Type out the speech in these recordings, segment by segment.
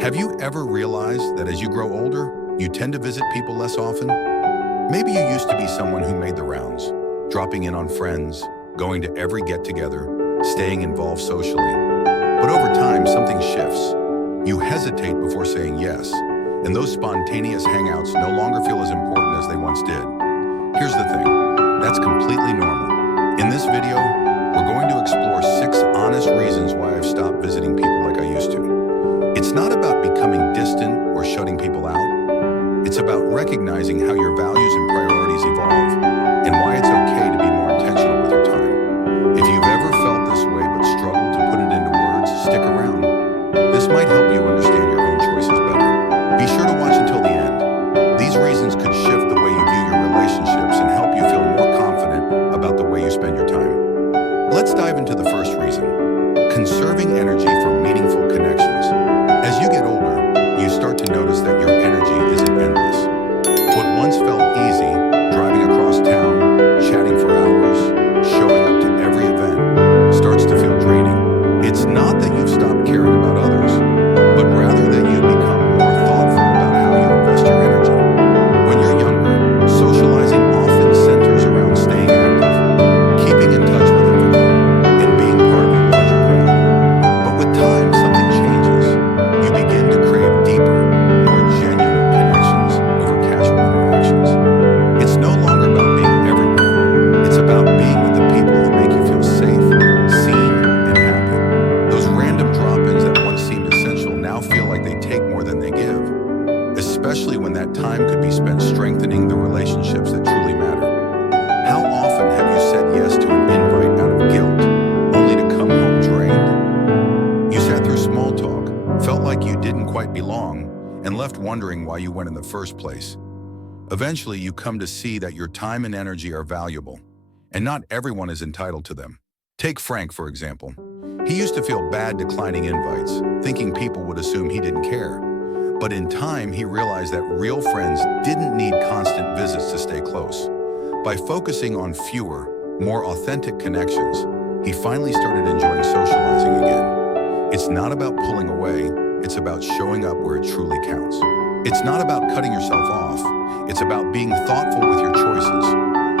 Have you ever realized that as you grow older, you tend to visit people less often? Maybe you used to be someone who made the rounds, dropping in on friends, going to every get-together, staying involved socially. But over time, something shifts. You hesitate before saying yes, and those spontaneous hangouts no longer feel as important as they once did. Here's the thing, that's completely normal. In this video, we're going to explore 6 honest reasons why I've stopped visiting people like I used to. It's not about becoming distant or shutting people out. It's about recognizing how your values and priorities evolve and why it's okay to be more intentional with your time. If you've ever felt this way but struggled to put it into words, stick around. This might help you understand your own choices better. Be sure to watch until the end. These reasons could shift the way you view your relationships and help you feel more confident about the way you spend your time. Let's dive into the first reason: conserving energy for meaningful connections. As you get older, you start to notice that your energy isn't endless. What once felt easy, driving across town, chatting for hours, showing up to every event, starts to feel draining. It's not that you've stopped caring about others, but rather that you've become more thoughtful about how you invest your energy. When you're younger, socializing often centers around staying active, keeping in touch with everyone, and being part of a larger crowd. But with time, something changes. You begin to crave deeper, more genuine connections over casual interactions. It's no longer about being everywhere. It's about being with the people who make you feel safe, seen, and happy. Those random drop-ins that once seemed essential now feel like they take more than they give, especially when that time could be spent strengthening the relationships that truly matter. How often have you said yes to an invite out of guilt, only to come home drained? You sat through small talk, felt like you didn't quite belong, and left wondering why you went in the first place. Eventually, you come to see that your time and energy are valuable, and not everyone is entitled to them. Take Frank, for example. He used to feel bad declining invites, thinking people would assume he didn't care. But in time, he realized that real friends didn't need constant visits to stay close. By focusing on fewer, more authentic connections, he finally started enjoying socializing again. It's not about pulling away, it's about showing up where it truly counts. It's not about cutting yourself off, it's about being thoughtful with your choices.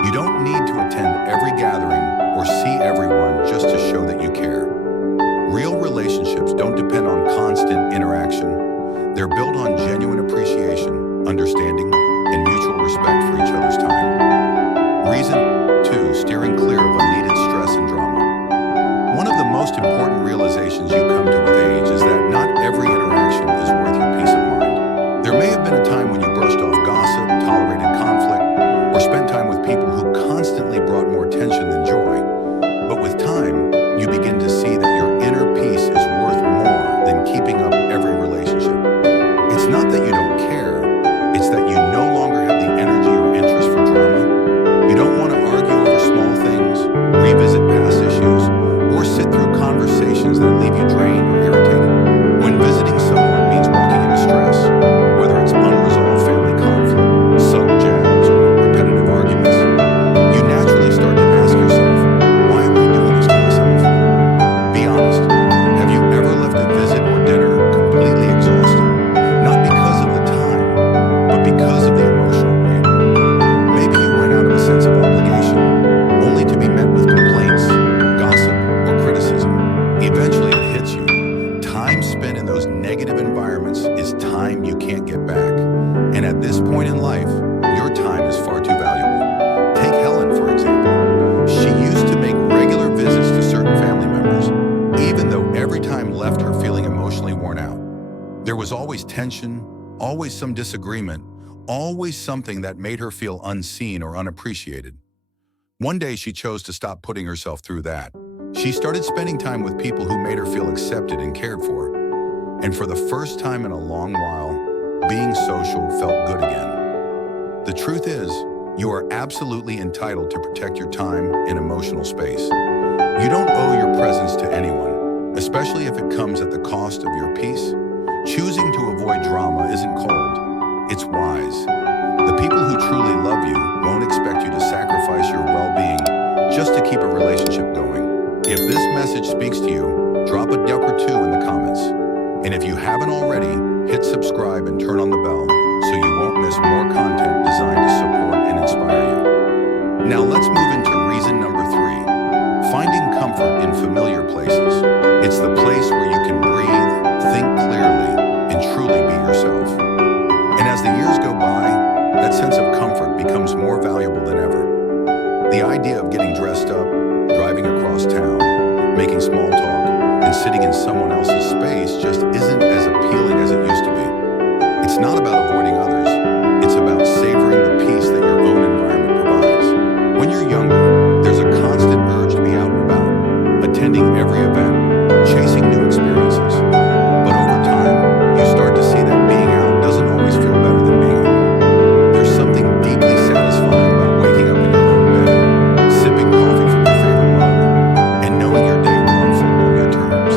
You don't need to attend every gathering or see everyone just to show that you care. Real relationships don't depend on constant interaction. They're built on genuine appreciation, understanding, and mutual respect for each other's time. Reason 2, steering clear of unneeded stress and drama. One of the most important realizations you come to with age is that not every interaction is worth your peace of mind. There may have been a time when you brushed off gossip, tolerated conflict, or spent time with people who constantly brought more tension than joy. But with time, you begin to see that your inner peace is worth more than keeping up every relationship. It's not that you don't care, it's that you no longer have the energy or interest for drama. You don't want to argue over small things, revisit past issues, or sit through conversations that leave you drained or irritated. When visiting someone means walking into stress, whether it's unresolved family conflict, subtle jabs, or repetitive arguments, you naturally start to ask yourself, why am I doing this to myself? Be honest, have you ever left a visit or dinner completely exhausted? Not because of the time, but because of the emotional weight. Maybe you went out of a sense of obligation, only to be met with complaints, gossip, or criticism. Eventually it hits you. Time spent in those negative environments is time you can't get back. And at this point in life, your time is far too valuable. Take Helen, for example. She used to make regular visits to certain family members, even though every time left her feeling emotionally worn out. There was always tension, always some disagreement, always something that made her feel unseen or unappreciated. One day she chose to stop putting herself through that. She started spending time with people who made her feel accepted and cared for. And for the first time in a long while, being social felt good again. The truth is, you are absolutely entitled to protect your time and emotional space. You don't owe your presence to anyone, especially if it comes at the cost of your peace. Choosing to avoid drama isn't cold, it's wise. The people who truly love you won't expect you to sacrifice your well-being just to keep a relationship going. If this message speaks to you, drop a yuck or two subscribe and turn on the bell so you won't miss more content designed to support and inspire you. Now let's move into reason number 3, finding comfort in familiar places. It's the place where you can breathe, think clearly, and truly be yourself. And as the years go by, that sense of comfort becomes more valuable than ever. The idea of getting dressed up, driving across town, making small talk, and sitting in someone else's space just isn't as appealing as it used to be. It's not about avoiding others. It's about savoring the peace that your own environment provides. When you're younger, there's a constant urge to be out and about, attending every event, chasing new experiences. But over time, you start to see that being out doesn't always feel better than being home. There's something deeply satisfying about waking up in your own bed, sipping coffee from your favorite mug, and knowing your day will unfold on your terms.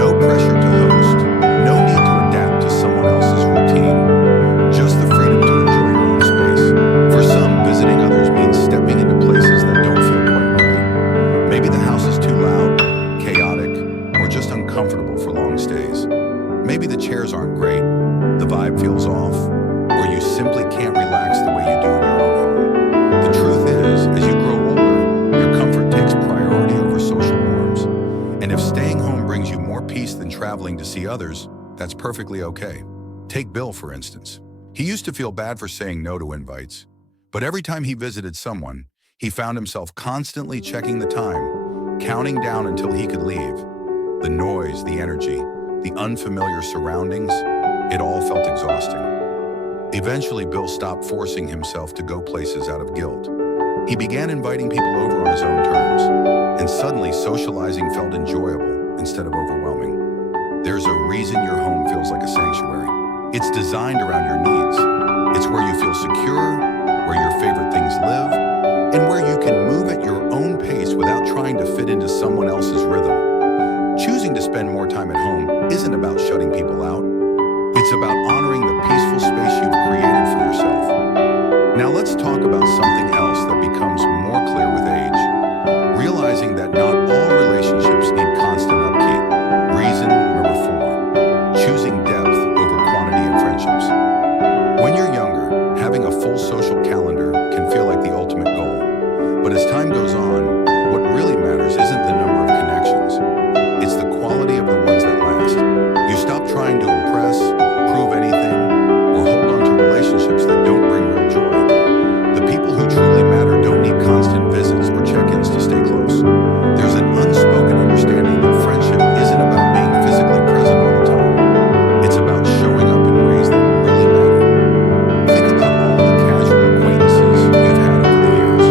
No pressure to host, no need to adapt to someone else's routine, just the freedom to enjoy your own space. For some, visiting others means stepping into places that don't feel quite right. Maybe the house is too loud, chaotic, or just uncomfortable for long stays. Maybe the chairs aren't great, the vibe feels off, or you simply can't relax the way you do in your own home. The truth is, as you grow older, your comfort takes priority over social norms. And if staying home brings you more peace than traveling to see others, that's perfectly okay. Take Bill, for instance. He used to feel bad for saying no to invites, but every time he visited someone, he found himself constantly checking the time, counting down until he could leave. The noise, the energy, the unfamiliar surroundings, it all felt exhausting. Eventually, Bill stopped forcing himself to go places out of guilt. He began inviting people over on his own terms, and suddenly socializing felt enjoyable instead of overwhelming. There's a reason your home feels like a sanctuary. It's designed around your needs. It's where you feel secure, where your favorite things live, and where you can move at your own pace without trying to fit into someone else's rhythm. Choosing to spend more time at home isn't about shutting people out. It's about honoring the peaceful space you've created for yourself. Now let's talk about something else that becomes more clear with age. Realizing that not all relationships need constant upkeep. Reason number 4, choosing depth over quantity in friendships. When you're younger, having a full social calendar can feel like the ultimate goal. But as time goes on, what really matters isn't the number of connections. It's the quality of the ones that last. You stop trying to impress, prove anything, or hold on to relationships that don't bring real joy. The people who truly matter don't need constant visits or check-ins to stay close. There's an unspoken understanding that friendship isn't about being physically present all the time. It's about showing up in ways that really matter. Think about all the casual acquaintances you've had over the years.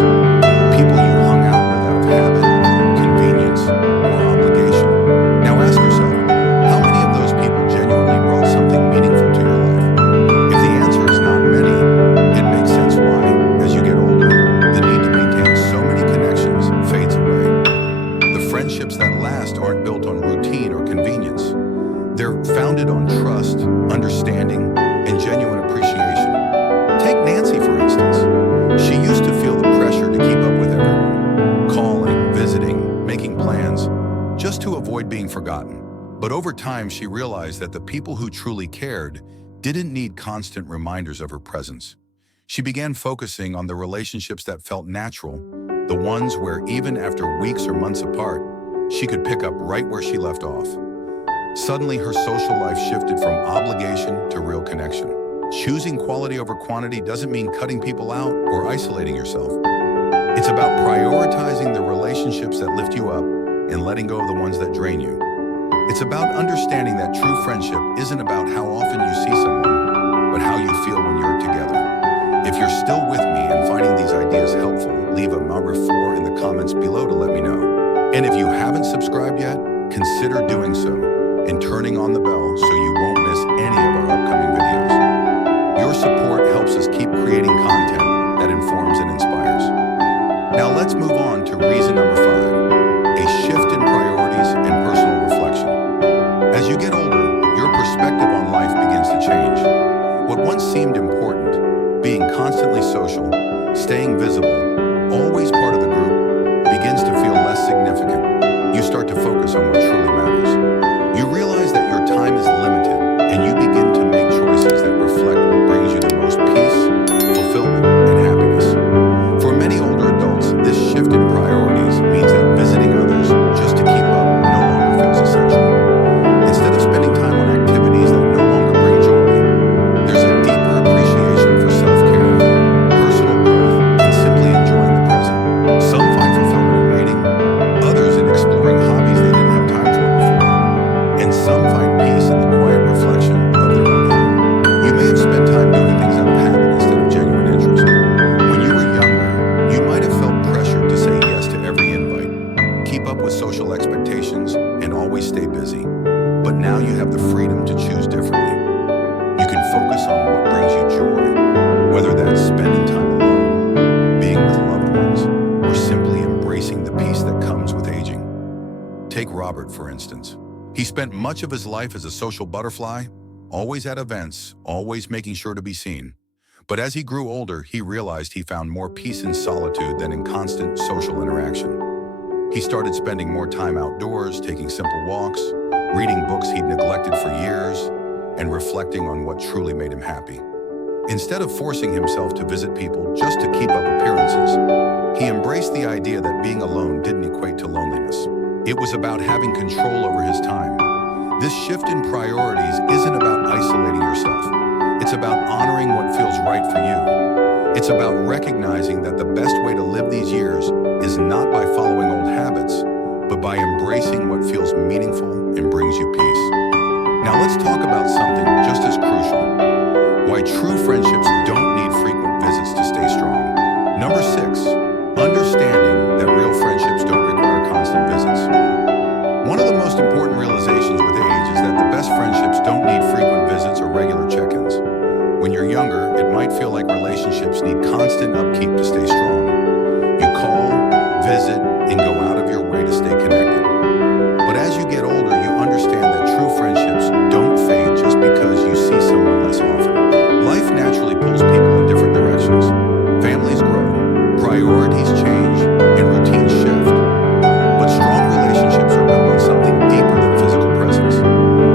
People you hung out with out of habit, convenience, or obligation. Now ask yourself, how many of those people genuinely brought something meaningful to your life? If the answer is not many, it makes sense why, as you get older, the need to maintain so many connections fades away. The friendships that last aren't built on routine or convenience. They're founded on trust, understanding, and genuine appreciation. Take Nancy, for instance. She used to feel the pressure to keep up with everyone, calling, visiting, making plans, just to avoid being forgotten. But over time, she realized that the people who truly cared didn't need constant reminders of her presence. She began focusing on the relationships that felt natural, the ones where even after weeks or months apart, she could pick up right where she left off. Suddenly, her social life shifted from obligation to real connection. Choosing quality over quantity doesn't mean cutting people out or isolating yourself. It's about prioritizing the relationships that lift you up and letting go of the ones that drain you. It's about understanding that true friendship isn't about how often you see someone, but how you feel when you're together. If you're still with me and finding these ideas helpful, leave a number 4 in the comments below to let me know. And if you haven't subscribed yet, consider doing so and turning on the bell so you won't miss any of our upcoming videos. Your support helps us keep creating content that informs and inspires. Now let's move on to reason number 5, a shift in priorities and personal reflection. As you get older, your perspective on life begins to change. What once seemed important, being constantly social, staying visible, always part of the group, begins to feel less significant. You start to focus on what truly matters. You realize that your time is limited, and you begin to rounds and always stay busy. But now you have the freedom to choose differently. You can focus on what brings you joy, whether that's spending time alone, being with loved ones, or simply embracing the peace that comes with aging. Take Robert, for instance. He spent much of his life as a social butterfly, always at events, always making sure to be seen. But as he grew older, he realized he found more peace in solitude than in constant social interaction. He started spending more time outdoors, taking simple walks, reading books he'd neglected for years, and reflecting on what truly made him happy. Instead of forcing himself to visit people just to keep up appearances, he embraced the idea that being alone didn't equate to loneliness. It was about having control over his time. This shift in priorities isn't about isolating yourself. It's about honoring what feels right for you. It's about recognizing that the best way to live these years is not by following old habits, but by embracing what feels meaningful and brings you peace. Now let's talk about something just as crucial: why true friendships don't need frequent visits to stay strong. Number 6, understanding that real friendships don't require constant visits. One of the most important realizations with age is that the best friendships don't need frequent visits or regular check-ins. When you're younger, it might feel like relationships need constant upkeep to stay strong. You call, visit, and go out of your way to stay connected. But as you get older, you understand that true friendships don't fade just because you see someone less often. Life naturally pulls people in different directions. Families grow, priorities change, and routines shift. But strong relationships are built on something deeper than physical presence.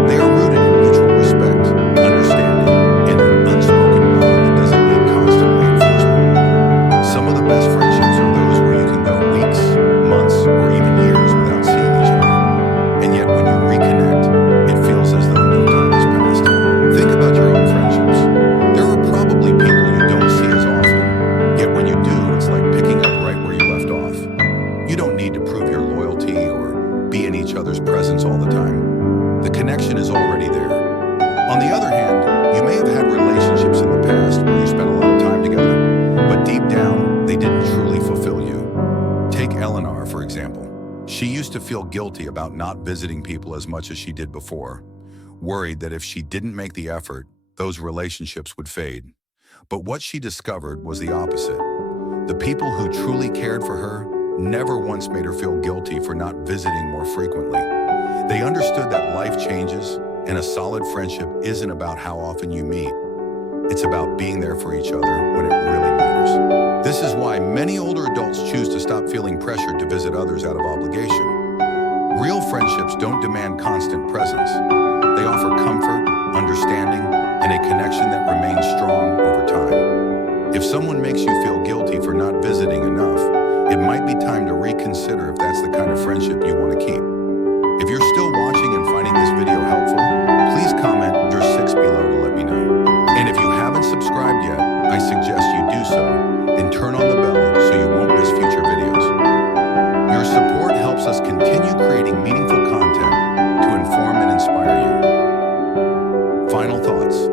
They are rooted in mutual respect, understanding, and an unspoken bond that doesn't need constant reinforcement. Some of the best friendships are those where you can go weeks, months, or even years without seeing each other. And yet when you reconnect, it feels as though no time has passed. Think about your own friendships. There are probably people you don't see as often, yet when you do, it's like picking up right where you left off. You don't need to prove your loyalty or be in each other's presence all the time. The connection is already there. On the other hand, you may have had relationships in the past where you spent a lot of time together, but deep down, they didn't truly fulfill you. Take Eleanor, for example. She used to feel guilty about not visiting people as much as she did before, worried that if she didn't make the effort, those relationships would fade. But what she discovered was the opposite. The people who truly cared for her never once made her feel guilty for not visiting more frequently. They understood that life changes, and a solid friendship isn't about how often you meet. It's about being there for each other when it really matters. This is why many older adults choose to stop feeling pressured to visit others out of obligation. Real friendships don't demand constant presence. They offer comfort, understanding, and a connection that remains strong over time. If someone makes you feel guilty for not visiting enough, it might be time to reconsider if that's the kind of friendship you want to keep. If you're still watching and finding this video helpful, please comment your 6 below to let me know. And if you haven't subscribed yet, I suggest you do so and turn on the bell so you won't miss future videos. Your support helps us continue creating meaningful content to inform and inspire you. Final thoughts.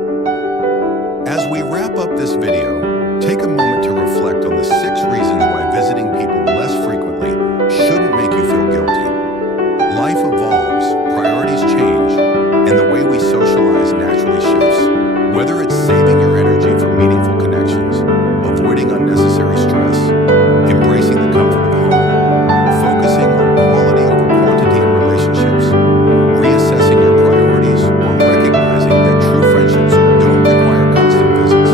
As we wrap up this video, take a moment to reflect on the 6 reasons why visiting people less frequently shouldn't make you feel guilty. Life evolves, priorities change, and the way we socialize naturally shifts. Whether it's saving your energy for meaningful connections, avoiding unnecessary stress, embracing the comfort of home, focusing on quality over quantity in relationships, reassessing your priorities, or recognizing that true friendships don't require constant visits.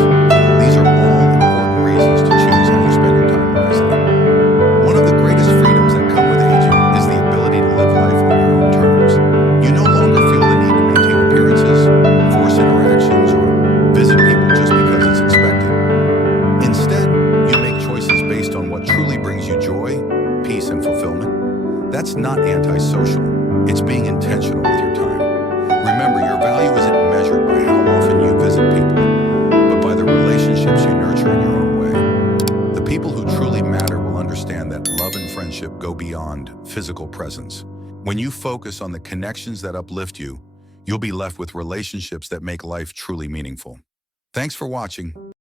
These are all important reasons to choose how you spend your time wisely. One of the greatest freedoms that come with aging is the ability to live life on your own terms. You no longer feel the need to maintain appearances, force interactions, or visit people just because it's expected. Instead, you make choices based on what truly brings you joy, peace, and fulfillment. That's not antisocial. It's being intentional with your time. Remember, your value isn't measured by how often you visit people, but by the relationships you nurture in your own way. The people who truly matter will understand that love and friendship go beyond physical presence. When you focus on the connections that uplift you, you'll be left with relationships that make life truly meaningful. Thanks for watching.